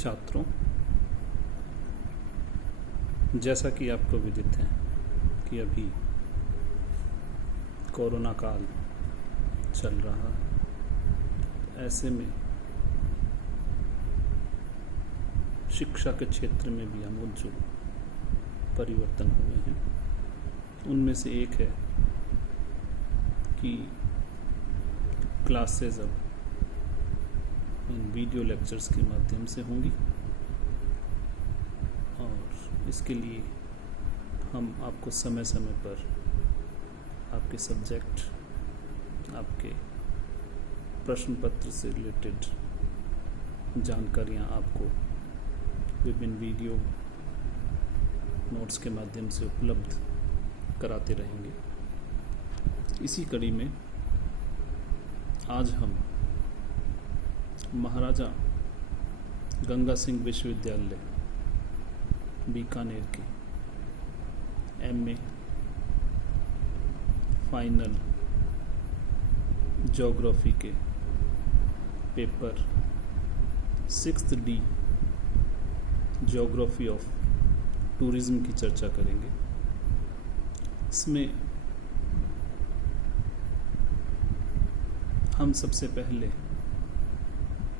छात्रों, जैसा कि आपको विदित है कि अभी कोरोना काल चल रहा है। ऐसे में शिक्षा के क्षेत्र में भी आमूल परिवर्तन हुए हैं। उनमें से एक है कि क्लासेस अब इन वीडियो लेक्चर्स के माध्यम से होंगी और इसके लिए हम आपको समय समय पर आपके सब्जेक्ट, आपके प्रश्न पत्र से रिलेटेड जानकारियाँ आपको विभिन्न वीडियो नोट्स के माध्यम से उपलब्ध कराते रहेंगे। इसी कड़ी में आज हम महाराजा गंगा सिंह विश्वविद्यालय बीकानेर के एमए फाइनल ज्योग्राफी के paper 6th D geography of tourism की चर्चा करेंगे। इसमें हम सबसे पहले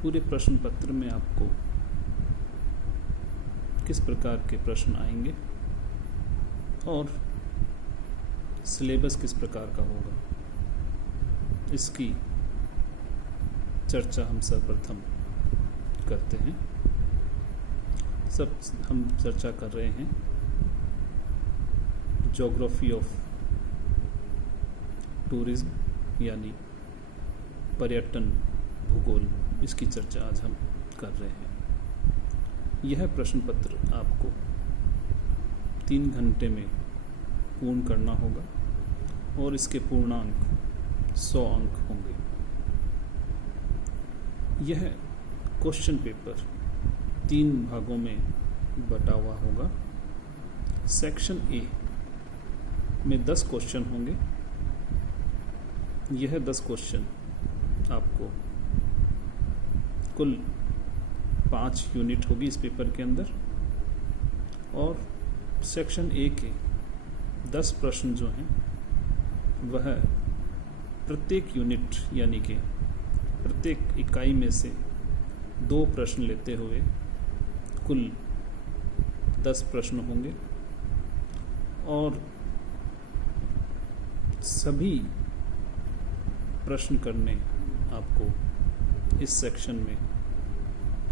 पूरे प्रश्न पत्र में आपको किस प्रकार के प्रश्न आएंगे और सिलेबस किस प्रकार का होगा, इसकी चर्चा हम सर्वप्रथम करते हैं। हम चर्चा कर रहे हैं ज्योग्राफी ऑफ टूरिज्म यानी पर्यटन भूगोल, इसकी चर्चा आज हम कर रहे हैं। यह प्रश्न पत्र आपको 3 घंटे में पूर्ण करना होगा और इसके पूर्णांक 100 अंक होंगे। यह क्वेश्चन पेपर 3 भागों में बटा हुआ होगा। सेक्शन ए में 10 क्वेश्चन होंगे। यह 10 क्वेश्चन आपको कुल 5 यूनिट होगी इस पेपर के अंदर, और सेक्शन ए के 10 प्रश्न जो हैं वह प्रत्येक यूनिट यानी कि प्रत्येक इकाई में से 2 प्रश्न लेते हुए कुल 10 प्रश्न होंगे और सभी प्रश्न करने आपको इस सेक्शन में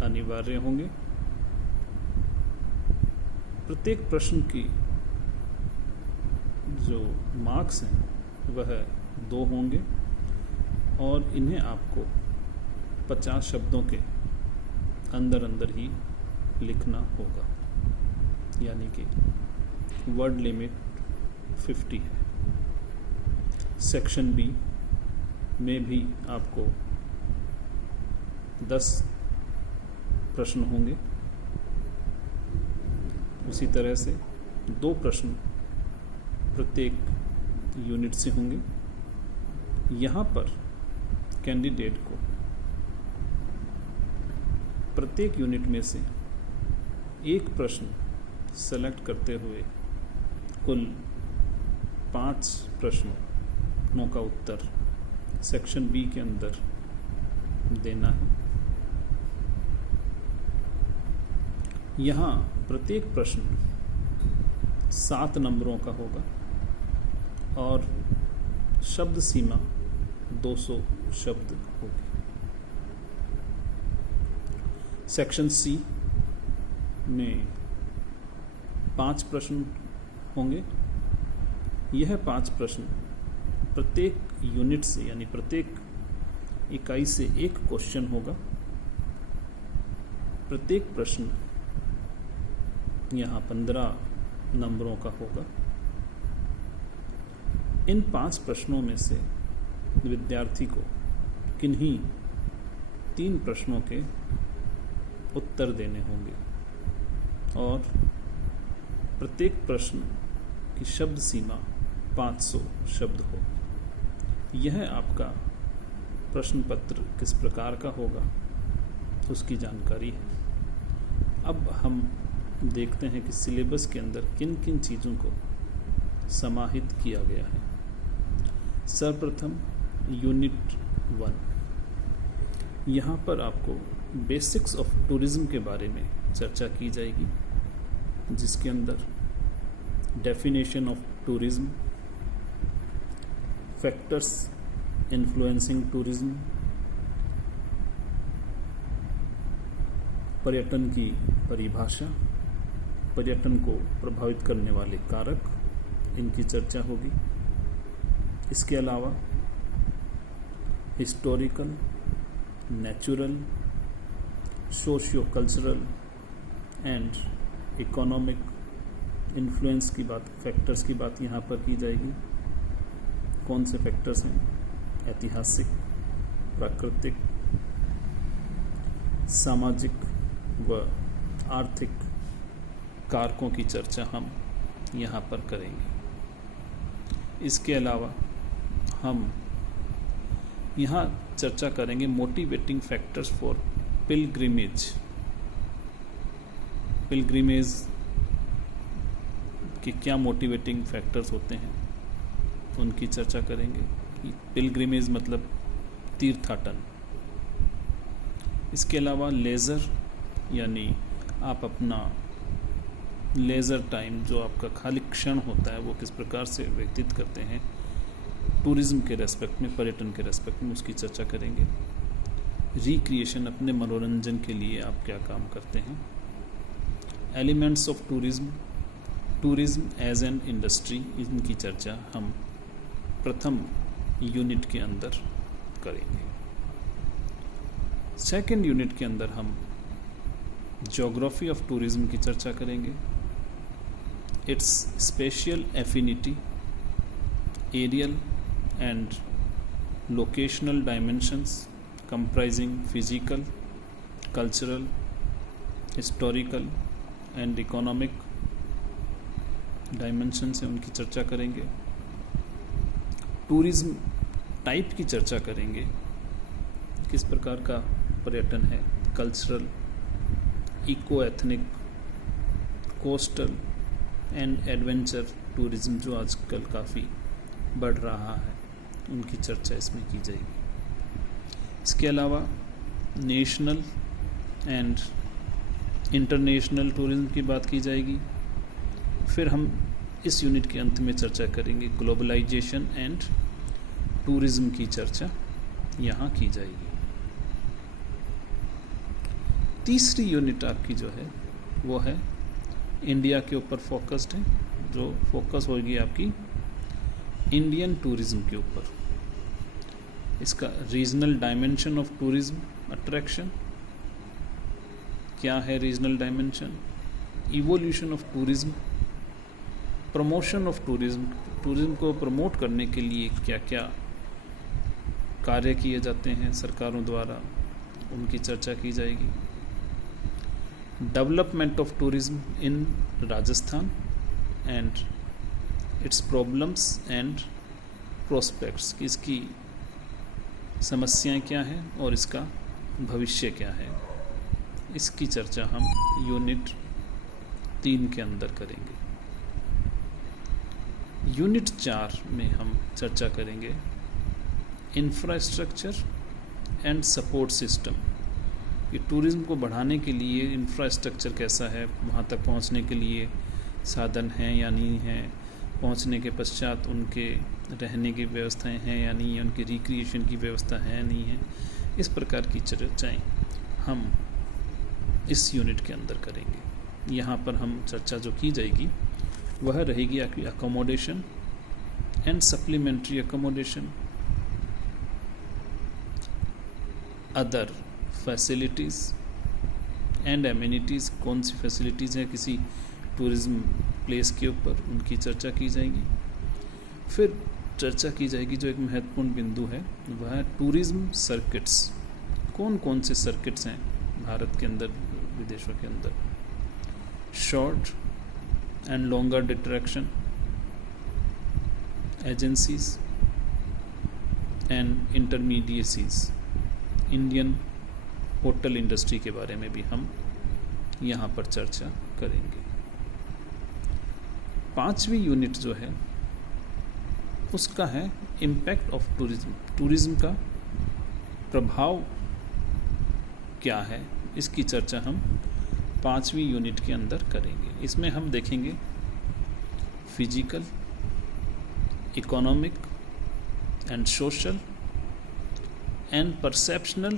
अनिवार्य होंगे। प्रत्येक प्रश्न की जो मार्क्स हैं वह 2 होंगे और इन्हें आपको 50 शब्दों के अंदर ही लिखना होगा, यानी कि वर्ड लिमिट 50 है। सेक्शन बी में भी आपको 10 प्रश्न होंगे। उसी तरह से 2 प्रश्न प्रत्येक यूनिट से होंगे। यहाँ पर कैंडिडेट को प्रत्येक यूनिट में से 1 प्रश्न सेलेक्ट करते हुए कुल 5 प्रश्नों का उत्तर सेक्शन बी के अंदर देना है। यहाँ प्रत्येक प्रश्न 7 नंबरों का होगा और शब्द सीमा 200 शब्द होगी। सेक्शन सी में 5 प्रश्न होंगे। यह 5 प्रश्न प्रत्येक यूनिट से यानी प्रत्येक इकाई से 1 क्वेश्चन होगा। प्रत्येक प्रश्न यहाँ 15 नंबरों का होगा। इन 5 प्रश्नों में से विद्यार्थी को किन्हीं 3 प्रश्नों के उत्तर देने होंगे और प्रत्येक प्रश्न की शब्द सीमा 500 शब्द हो। यह आपका प्रश्न पत्र किस प्रकार का होगा उसकी जानकारी है। अब हम देखते हैं कि सिलेबस के अंदर किन किन चीज़ों को समाहित किया गया है। सर्वप्रथम यूनिट 1, यहाँ पर आपको बेसिक्स ऑफ टूरिज़्म के बारे में चर्चा की जाएगी, जिसके अंदर definition of tourism, factors influencing tourism, पर्यटन की परिभाषा, पर्यटन को प्रभावित करने वाले कारक, इनकी चर्चा होगी। इसके अलावा historical, natural, socio cultural and economic influence की बात, फैक्टर्स की बात यहाँ पर की जाएगी। कौन से फैक्टर्स हैं? ऐतिहासिक, प्राकृतिक, सामाजिक व आर्थिक कारकों की चर्चा हम यहाँ पर करेंगे। इसके अलावा हम यहाँ चर्चा करेंगे motivating factors for pilgrimage. Pilgrimage के क्या मोटिवेटिंग फैक्टर्स होते हैं, उनकी चर्चा करेंगे। पिलग्रिमेज मतलब तीर्थाटन। इसके अलावा लेज़र, यानी आप अपना लेज़र टाइम, जो आपका खाली क्षण होता है, वो किस प्रकार से व्यतीत करते हैं टूरिज़्म के रेस्पेक्ट में, पर्यटन के रेस्पेक्ट में, उसकी चर्चा करेंगे। रिक्रिएशन, अपने मनोरंजन के लिए आप क्या काम करते हैं। Elements of tourism, tourism as an industry, इनकी चर्चा हम प्रथम यूनिट के अंदर करेंगे। सेकंड यूनिट के अंदर हम ज्योग्राफी ऑफ टूरिज़्म की चर्चा करेंगे। Its spatial affinity, areal and locational dimensions comprising physical, cultural, historical and economic dimensions हैं, उनकी चर्चा करेंगे। टूरिज़्म टाइप की चर्चा करेंगे, किस प्रकार का पर्यटन है, cultural, eco ethnic, coastal and adventure tourism, जो आजकल काफ़ी बढ़ रहा है, उनकी चर्चा इसमें की जाएगी। इसके अलावा नेशनल एंड इंटरनेशनल टूरिज़्म की बात की जाएगी। फिर हम इस यूनिट के अंत में चर्चा करेंगे ग्लोबलाइजेशन एंड टूरिज़्म की चर्चा यहाँ की जाएगी। तीसरी यूनिट आपकी जो है वो है इंडिया के ऊपर फोकस्ड है, जो फोकस होगी आपकी इंडियन टूरिज़्म के ऊपर। इसका regional dimension of tourism attraction, क्या है regional dimension, evolution of tourism, promotion of tourism, tourism को प्रमोट करने के लिए क्या क्या कार्य किए जाते हैं सरकारों द्वारा, उनकी चर्चा की जाएगी। Development of tourism in Rajasthan and it's problems and prospects, इसकी समस्याएं क्या हैं और इसका भविष्य क्या है, इसकी चर्चा हम यूनिट 3 के अंदर करेंगे। यूनिट 4 में हम चर्चा करेंगे इंफ्रास्ट्रक्चर एंड सपोर्ट सिस्टम। ये टूरिज़्म को बढ़ाने के लिए इंफ्रास्ट्रक्चर कैसा है, वहाँ तक पहुँचने के लिए साधन हैं या नहीं हैं, पहुँचने के पश्चात उनके रहने की व्यवस्थाएं हैं या नहीं है, उनकी रिक्रिएशन की व्यवस्था है या नहीं है, इस प्रकार की चर्चाएं हम इस यूनिट के अंदर करेंगे। यहाँ पर हम चर्चा जो की जाएगी वह रहेगी आपकी accommodation and supplementary accommodation, other facilities and amenities, कौन सी फैसिलिटीज़ हैं किसी टूरिज़्म प्लेस के ऊपर, उनकी चर्चा की जाएगी। फिर चर्चा की जाएगी जो एक महत्वपूर्ण बिंदु है, वह है टूरिज़्म सर्किट्स। कौन कौन से सर्किट्स हैं भारत के अंदर, विदेशों के अंदर। Short and longer detraction agencies and intermediaries. Indian hotel industry के बारे में भी हम यहाँ पर चर्चा करेंगे। 5वीं यूनिट जो है उसका है इम्पैक्ट ऑफ टूरिज्म। टूरिज्म का प्रभाव क्या है, इसकी चर्चा हम 5वीं यूनिट के अंदर करेंगे। इसमें हम देखेंगे physical, economic and social and perceptual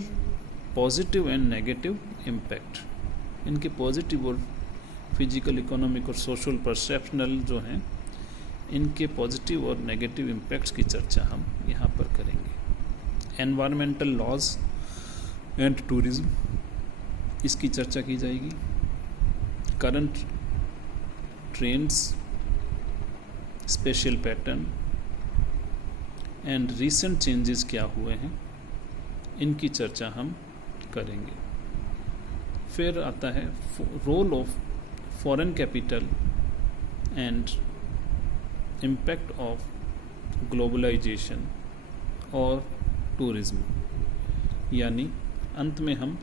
positive and negative impact. इनके पॉजिटिव और फिजिकल, इकोनॉमिक और सोशल परसेप्शनल जो हैं, इनके पॉजिटिव और नेगेटिव इम्पैक्ट्स की चर्चा हम यहाँ पर करेंगे। एनवायरमेंटल लॉज एंड टूरिज्म, इसकी चर्चा की जाएगी। Current trends, special pattern and recent changes क्या हुए हैं, इनकी चर्चा हम करेंगे। फिर आता है role of foreign capital and impact of globalisation और टूरिज्म, यानी अंत में हम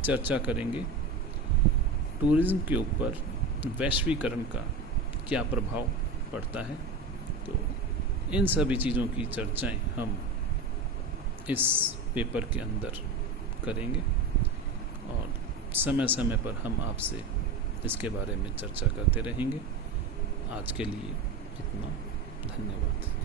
चर्चा करेंगे टूरिज्म के ऊपर वैश्वीकरण का क्या प्रभाव पड़ता है। तो इन सभी चीज़ों की चर्चाएं हम इस पेपर के अंदर करेंगे और समय समय पर हम आपसे इसके बारे में चर्चा करते रहेंगे। आज के लिए इतना, धन्यवाद।